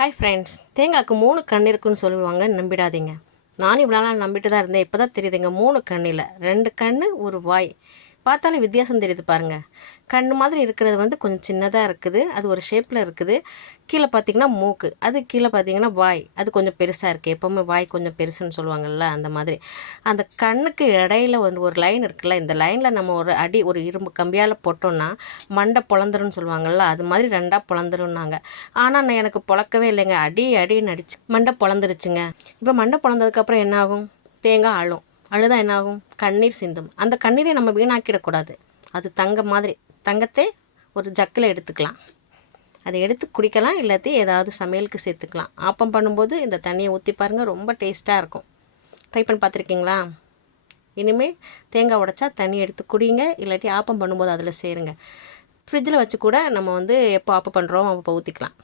Hi friends, தேங்காய்க்கு 3 கண் இருக்குன்னு சொல்லுவாங்க, நம்பிடாதீங்க. நானும் இவ்வளோ நாள் நம்பிட்டு தான் இருந்தேன். இப்போ தான் தெரியுதுங்க, 3 கண் இல்லை, 2 கண், ஒரு வாய். பார்த்தாலே வித்தியாசம் தெரியுது பாருங்கள். கண் மாதிரி இருக்கிறது வந்து கொஞ்சம் சின்னதாக இருக்குது, அது ஒரு ஷேப்பில் இருக்குது. கீழே பார்த்தீங்கன்னா மூக்கு, அது கீழே பார்த்தீங்கன்னா வாய், அது கொஞ்சம் பெருசாக இருக்குது. எப்போவுமே வாய் கொஞ்சம் பெருசுன்னு சொல்லுவாங்கள்ல, அந்த மாதிரி. அந்த கண்ணுக்கு இடையில வந்து ஒரு லைன் இருக்குல்ல, இந்த லைனில் நம்ம ஒரு இரும்பு கம்பியால் போட்டோன்னா மண்டை பொழந்துருன்னு சொல்லுவாங்கள்ல, அது மாதிரி 2ஆக பொழந்துருன்னாங்க. ஆனால் நான் எனக்கு பொழக்கவே இல்லைங்க. அடின்னு அடிச்சு மண்டை பொழந்துருச்சுங்க. இப்போ மண்டை பொழந்ததுக்கப்புறம் என்ன ஆகும்? தேங்காய் அழும். அழுதா என்ன ஆகும்? கண்ணீர் சிந்தும். அந்த கண்ணீரை நம்ம வீணாக்கிடக்கூடாது. அது தங்கம் மாதிரி. தங்கத்தை ஒரு ஜக்கில் எடுத்துக்கலாம், அதை எடுத்து குடிக்கலாம், இல்லாட்டி ஏதாவது சமையலுக்கு சேர்த்துக்கலாம். ஆப்பம் பண்ணும்போது இந்த தண்ணியை ஊற்றி பாருங்கள், ரொம்ப டேஸ்ட்டாக இருக்கும். ட்ரை பண்ணி பார்த்துருக்கீங்களா? இனிமேல் தேங்காய் உடைச்சா தண்ணி எடுத்து குடிங்க, இல்லாட்டி ஆப்பம் பண்ணும்போது அதில் சேருங்க. ஃப்ரிட்ஜில் வச்சு கூட நம்ம வந்து எப்போ ஆப்பம் பண்ணுறோம் அப்போ ஊற்றிக்கலாம்.